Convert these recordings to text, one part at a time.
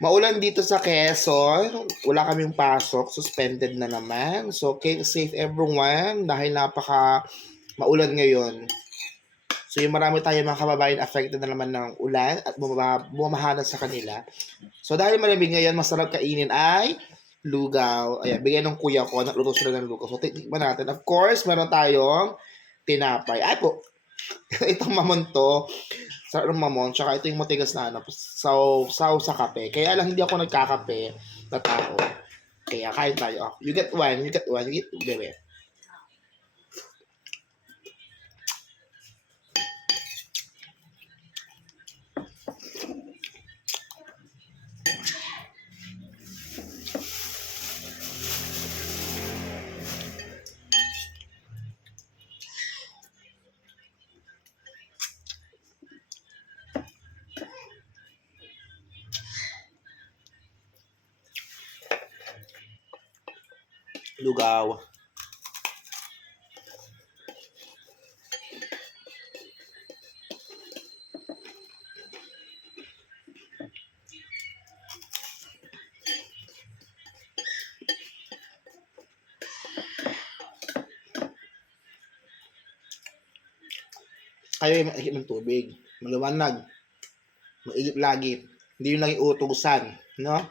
Maulan dito sa Quezon. Wala kaming pasok. Suspended na naman. So, keep safe everyone dahil napaka maulan ngayon. So, yung marami tayong mga kababayan affected na naman ng ulan at bumahanan sa kanila. So, dahil malamig ngayon, masarap kainin ay lugaw. Ayan, bigyan ng kuya ko. Nagluto sila ng lugaw. So, tikman natin. Of course, meron tayong tinapay. Ay po, itong mamon to. Sa mamon, tsaka ito yung matigas na ano, saw sa kape. Kaya lang hindi ako nagkakape na tao. Kaya kain tayo. You get one, you get one, you get bebe. Lugaw. Kayo ay maigip ng tubig. Maliwanag. Maigip lagi. Hindi yung lagi utusan. No?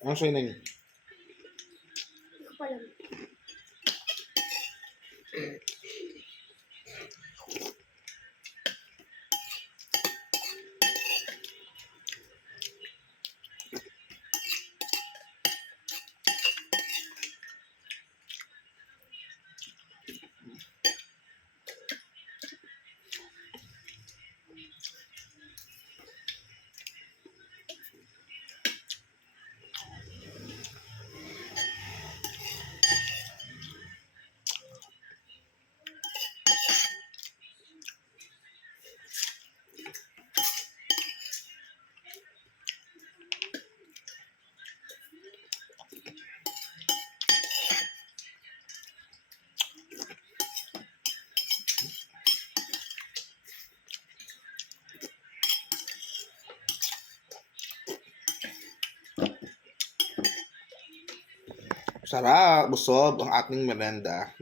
Ano sa'yo na yun? Sarap, busog ang ating merenda.